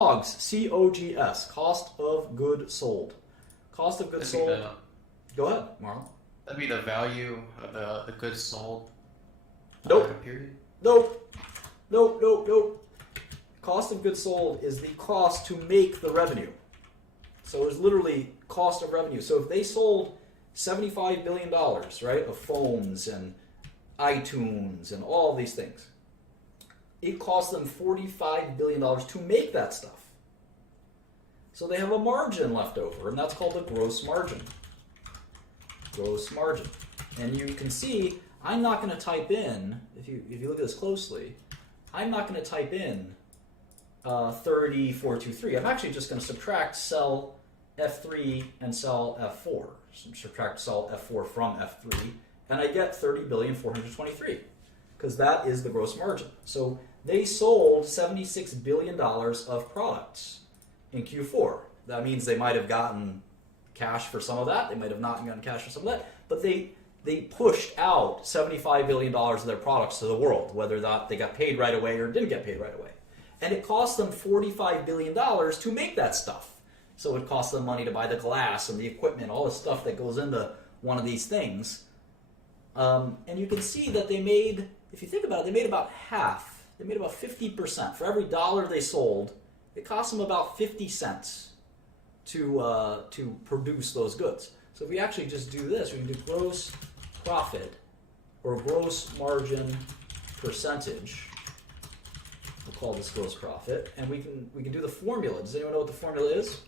COGS, C-O-G-S, cost of goods sold. Cost of goods That'd be sold. Go ahead, Marlon. that'd be the value of the goods sold Nope. at a period. Nope. Nope, nope, nope. Cost of goods sold is the cost to make the revenue. So it's literally cost of revenue. So if they sold $75 billion, right, of phones and iTunes and all of these things, it cost them $45 billion to make that stuff. So they have a margin left over, and that's called the gross margin. Gross margin. And you can see, I'm not going to type in, if you look at this closely, I'm not going to type in 30423. I'm actually just going to subtract cell F3 and cell F4. So subtract cell F4 from F3, and I get 30,423,000,000 because that is the gross margin. So they sold $76 billion of products in Q4. That means they might have gotten cash for some of that. They might have not gotten cash for some of that. But they pushed out $75 billion of their products to the world, whether that they got paid right away or didn't get paid right away. And it cost them $45 billion to make that stuff. So it cost them money to buy the glass and the equipment, all the stuff that goes into one of these things. And you can see that they made, if you think about it, they made about half. They made about 50%. For every dollar they sold, it cost them about 50 cents to produce those goods. So if we actually just do this, we can do gross profit or gross margin percentage. We'll call this gross profit, and we can do the formula. Does anyone know what the formula is?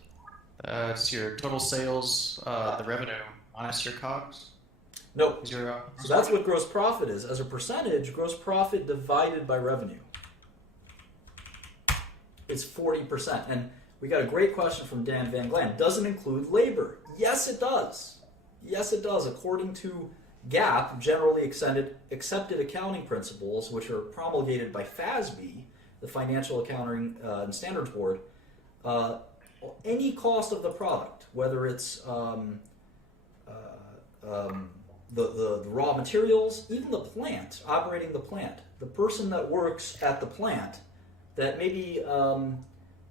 It's your total sales, the revenue minus your COGS. No. Is your, So that's what gross profit is. As a percentage, gross profit divided by revenue. It's 40%. And we got a great question from Dan Van Glen. Does it include labor? Yes, it does. Yes, it does. According to GAAP, generally accepted accounting principles, which are promulgated by FASB, the Financial Accounting and Standards Board, any cost of the product, whether it's the raw materials, even the plant, operating the plant, the person that works at the plant that maybe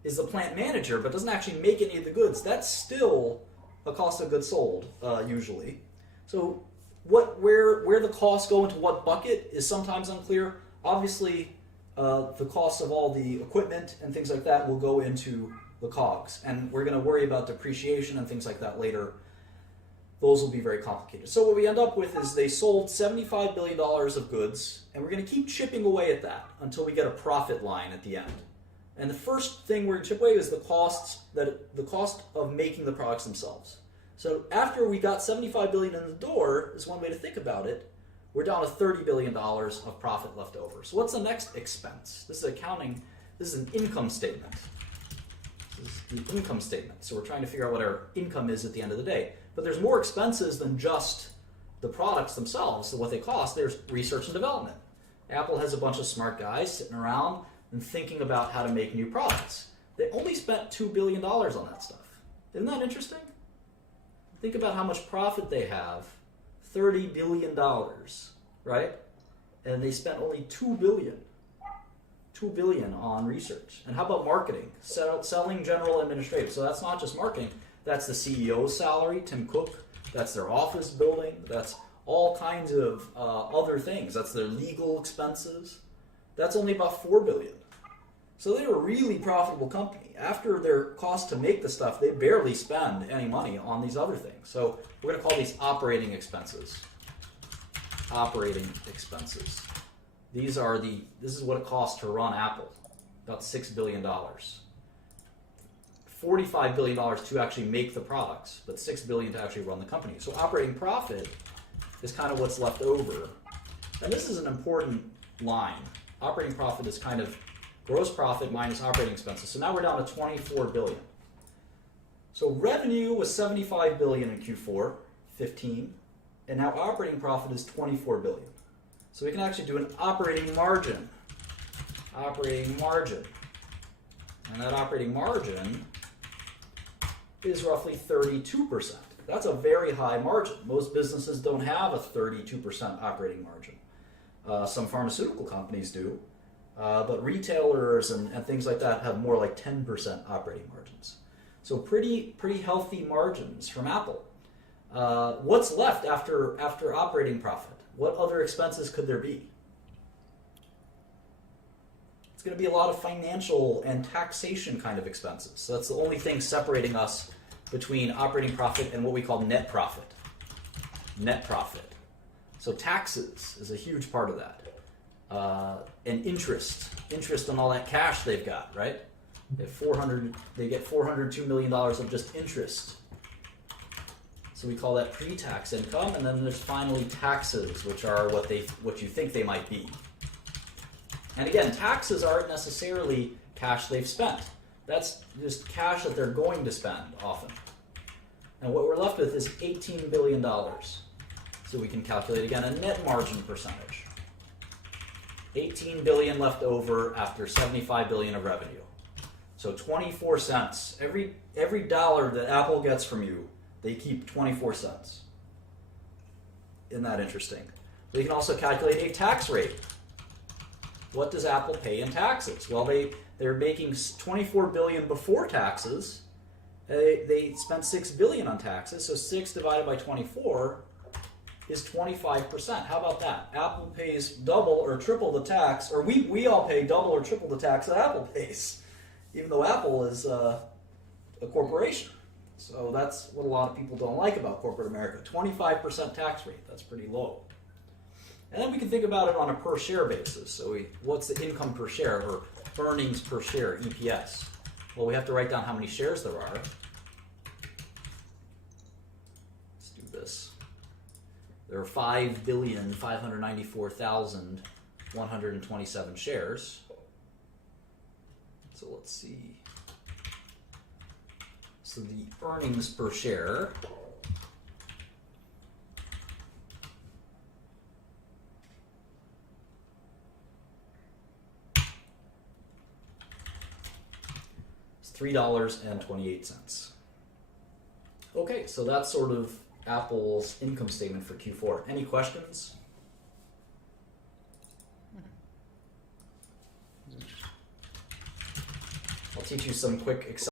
is the plant manager but doesn't actually make any of the goods, that's still a cost of goods sold, usually. So where the costs go into what bucket is sometimes unclear. Obviously, the cost of all the equipment and things like that will go into the COGS, and we're going to worry about depreciation and things like that later. Those will be very complicated. So what we end up with is they sold $75 billion of goods, and we're going to keep chipping away at that until we get a profit line at the end. And the first thing we're going to chip away is the cost of making the products themselves. So after we got $75 billion in the door, is one way to think about it, we're down to $30 billion of profit left over. So what's the next expense? This is accounting. This is an income statement. This is the income statement. So we're trying to figure out what our income is at the end of the day. But there's more expenses than just the products themselves, so what they cost. There's research and development. Apple has a bunch of smart guys sitting around and thinking about how to make new products. They only spent $2 billion on that stuff. Isn't that interesting? Think about how much profit they have, $30 billion, right? And they spent only $2 billion. $2 billion on research. And how about marketing? Selling, general, administrative. So that's not just marketing. That's the CEO's salary, Tim Cook. That's their office building. That's all kinds of other things. That's their legal expenses. That's only about $4 billion. So they're a really profitable company. After their cost to make the stuff, they barely spend any money on these other things. So we're going to call these operating expenses. Operating expenses. This is what it costs to run Apple. About $6 billion. $45 billion to actually make the products, but $6 billion to actually run the company. So operating profit is kind of what's left over. And this is an important line. Operating profit is kind of gross profit minus operating expenses. So now we're down to $24 billion. So revenue was $75 billion in Q4 15, and now operating profit is $24 billion. So we can actually do an operating margin. Operating margin. And that operating margin is roughly 32%. That's a very high margin. Most businesses don't have a 32% operating margin. Some pharmaceutical companies do, but retailers and things like that have more like 10% operating margins. So pretty healthy margins from Apple. What's left after operating profit? What other expenses could there be? It's going to be a lot of financial and taxation kind of expenses. So that's the only thing separating us between operating profit and what we call net profit. Net profit. So taxes is a huge part of that. And interest on all that cash they've got, right? They get $402 million of just interest. So we call that pre-tax income, and then there's finally taxes, which are what you think they might be. And again, taxes aren't necessarily cash they've spent. That's just cash that they're going to spend often. And what we're left with is $18 billion. So we can calculate again a net margin percentage. 18 billion left over after 75 billion of revenue. So 24 cents. Every dollar that Apple gets from you, they keep 24 cents. Isn't that interesting? We can also calculate a tax rate. What does Apple pay in taxes? Well, they're making 24 billion before taxes. They spent 6 billion on taxes, so 6 divided by 24 is 25%. How about that? Apple pays double or triple the tax, or we all pay double or triple the tax that Apple pays, even though Apple is a corporation. So that's what a lot of people don't like about corporate America. 25% tax rate, that's pretty low. And then we can think about it on a per share basis. So what's the income per share or earnings per share, EPS? Well, we have to write down how many shares there are. Let's do this. There are 5,594,127 shares. So let's see. So the earnings per share is $3.28. Okay, so that's sort of Apple's income statement for Q4. Any questions? I'll teach you some quick Excel.